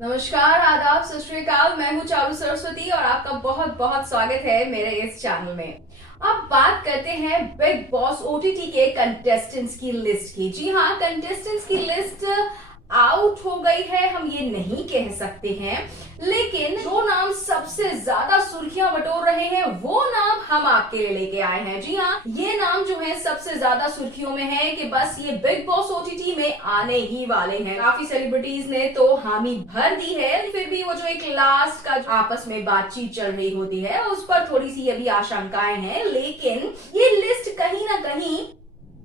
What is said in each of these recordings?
नमस्कार, आदाब, सत श्री अकाल। मैं हूँ चारू सरस्वती और आपका बहुत बहुत स्वागत है मेरे इस चैनल में। अब बात करते हैं बिग बॉस ओटीटी के कंटेस्टेंट्स की लिस्ट की। जी हाँ, कंटेस्टेंट्स की लिस्ट आउट हो गई है, हम ये नहीं कह सकते हैं, लेकिन जो नाम सबसे ज्यादा सुर्खियां बटोर रहे हैं वो नाम हम आपके लिए लेके आए हैं। जी हाँ, ये नाम जो है सबसे ज्यादा सुर्खियों में है कि बस ये बिग बॉस ओटीटी में आने ही वाले हैं। काफी सेलिब्रिटीज ने तो हामी भर दी है, फिर भी वो जो एक लास्ट का जो आपस में बातचीत चल रही होती है उस पर थोड़ी सी अभी आशंकाएं हैं, लेकिन ये लिस्ट कहीं ना कहीं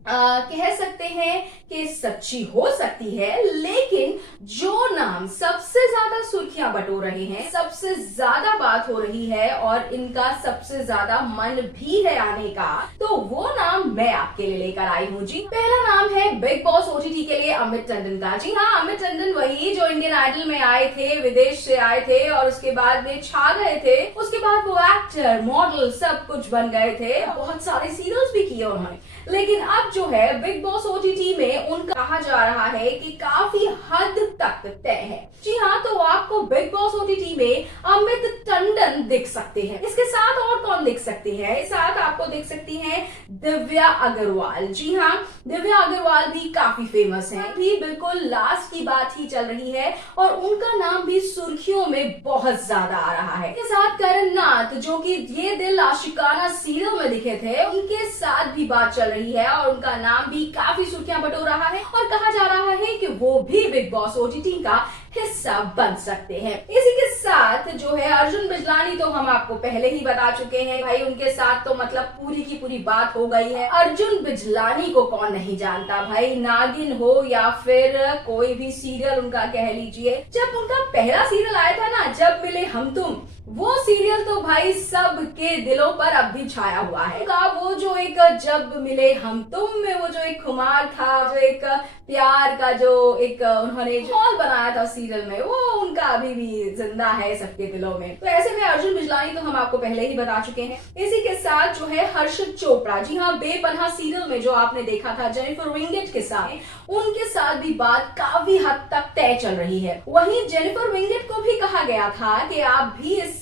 कह सकते हैं कि सच्ची हो सकती है। लेकिन जो नाम सबसे ज्यादा सुर्खियां बटोर रहे हैं, सबसे ज्यादा बात हो रही है और इनका सबसे ज्यादा मन भी है आने का, तो वो नाम मैं आपके लिए लेकर आई हूँ। जी, पहला नाम है बिग बॉस ओटीटी के लिए अमित टंडन का। जी हाँ, अमित टंडन वही जो इंडियन आइडल में आए थे, विदेश से आए थे और उसके बाद में छा गए थे। उसके बाद वो एक्टर, मॉडल सब कुछ बन गए थे, बहुत सारे सीरियल्स भी किए उन्होंने। लेकिन अब जो है बिग बॉस ओटीटी में उनका कहा जा रहा है कि काफी हद तक तय है। जी हाँ, तो आपको बिग बॉस ओटीटी में अमित टंडन दिख सकते हैं। इसके साथ और कौन दिख सकते हैं? इस साथ आपको दिख सकती हैं दिव्या अग्रवाल। जी हाँ, दिव्या अग्रवाल भी काफी फेमस हैं, भी बिल्कुल लास्ट की बात ही चल रही है और उनका नाम भी सुर्खियों में बहुत ज्यादा आ रहा है। इसके साथ करण नाथ, जो कि ये दिल आशिकाना सीरियल में दिखे थे, उनके साथ भी बात चल रही है और उनका नाम भी काफी सुर्खियां बटोर रहा है और कहा जा रहा है कि वो भी बिग बॉस ओटीटी का हिस्सा बन सकते हैं। इसी के साथ जो है अर्जुन बिजलानी, तो हम आपको पहले ही बता चुके हैं भाई, उनके साथ तो मतलब पूरी की पूरी बात हो गई है। अर्जुन बिजलानी को कौन नहीं जानता भाई, नागिन हो या फिर कोई भी सीरियल उनका कह लीजिए। जब उनका पहला सीरियल आया था ना, जब मिले हम तुम, वो सीरियल तो भाई सबके दिलों पर अब भी छाया हुआ है। वो जो एक जब मिले हम तुम में वो जो एक खुमार था, जो एक प्यार का जो एक उन्होंने जो हॉल बनाया था सीरियल में, वो उनका अभी भी जिंदा है सबके दिलों में। तो ऐसे में अर्जुन बिजलानी तो हम आपको पहले ही बता चुके हैं। इसी के साथ जो है हर्षित चोपड़ा, जी हाँ, बेपनाह सीरियल में जो आपने देखा था जेनिफर विंगेट के साथ, उनके साथ भी बात काफी हद तक तय चल रही है। वहीं जेनिफर विंगेट को भी कहा गया था कि आप भी इस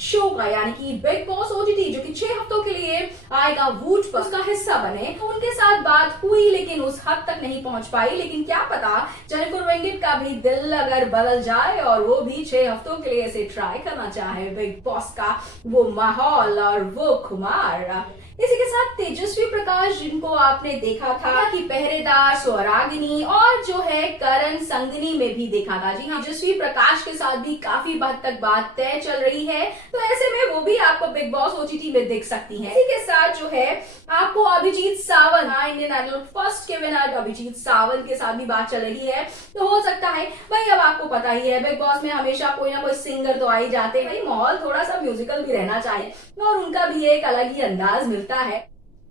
शो का, यानी कि बिग बॉस ओटीटी जो कि 6 हफ्तों के लिए आएगा वूट पर, उसका हिस्सा बने। तो उनके साथ बात हुई लेकिन उस हद तक नहीं पहुंच पाई। लेकिन क्या पता जेनिफर विंगेट का भी दिल अगर बदल जाए और वो भी 6 हफ्तों के लिए इसे ट्राई करना चाहे, बिग बॉस का वो माहौल और वो खुमार। इसी के साथ तेजस्वी प्रकाश, जिनको आपने देखा था कि पहरेदार, स्वरागिनी और जो है करण संगनी में भी देखा था। जी हाँ, तेजस्वी प्रकाश के साथ भी काफी हद तक बात तय चल रही है, तो ऐसे में वो भी आपको बिग बॉस ओटीटी में दिख सकती हैं। इसी के साथ जो है आपको अभिजीत सावंत, हाँ, इंडियन आइडल फर्स्ट के विनर अभिजीत सावंत के साथ भी बात चल रही है। तो हो सकता है भाई, अब आपको पता ही है बिग बॉस में हमेशा कोई ना कोई सिंगर तो आ ही जाते हैं, माहौल थोड़ा सा म्यूजिकल भी रहना चाहिए और उनका भी एक अलग ही अंदाज मिलता है।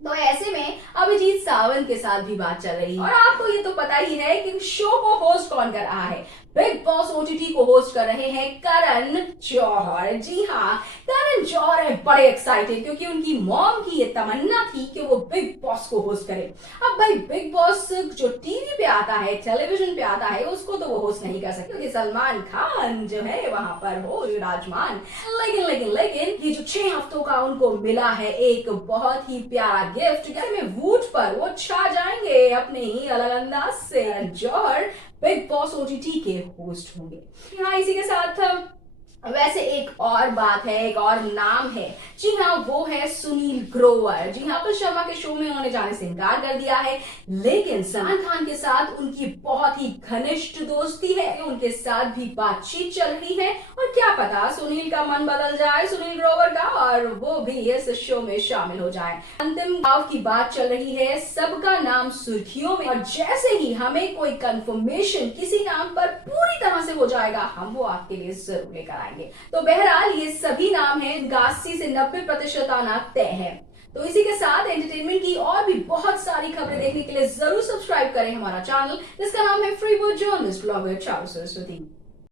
तो ऐसे में अभिजीत सावंत के साथ भी बात चल रही है। और आपको ये तो पता ही है कि शो को होस्ट कौन कर रहा है। बिग बॉस ओटीटी को होस्ट कर रहे हैं करण जौहर। जी हाँ, करण जौहर है बड़े एक्साइटेड, क्योंकि उनकी मॉम की ये तमन्ना थी कि वो बिग बॉस को होस्ट करे। अब भाई बिग बॉस जो टीवी पे आता है, टेलीविजन पे आता है, उसको तो वो होस्ट नहीं कर सकते क्योंकि सलमान खान जो है वहां पर हो विराजमान। लेकिन लेकिन लेकिन ये जो 6 हफ्तों का उनको मिला है एक बहुत ही प्यारा गिफ्ट, में वूट पर वो छा जाएंगे अपने ही अलग अंदाज से। जौहर बिग बॉस ओटीटी के होस्ट होंगे। हाँ, इसी के साथ वैसे एक और बात है, एक और नाम है। जी हाँ, वो है सुनील ग्रोवर। जी हाँ, कपिल शर्मा के शो में उन्होंने जाने से इनकार कर दिया है, लेकिन सलमान खान के साथ उनकी बहुत ही घनिष्ठ दोस्ती है, उनके साथ भी बातचीत चल रही है और क्या पता सुनील का मन बदल जाए, सुनील ग्रोवर का, और वो भी इस शो में शामिल हो जाए। अंतिम भाव की बात चल रही है, सबका नाम सुर्खियों में, और जैसे ही हमें कोई कंफर्मेशन किसी नाम पर पूरी तरह से हो जाएगा, हम वो आपके लिए जरूर लेकर आएंगे। तो बहरहाल ये सभी नाम हैं, 80 से 90% आना तय है। तो इसी के साथ एंटरटेनमेंट की और भी बहुत सारी खबरें देखने के लिए जरूर सब्सक्राइब करें हमारा चैनल, जिसका नाम है free word journalist blogger Charu Saraswati.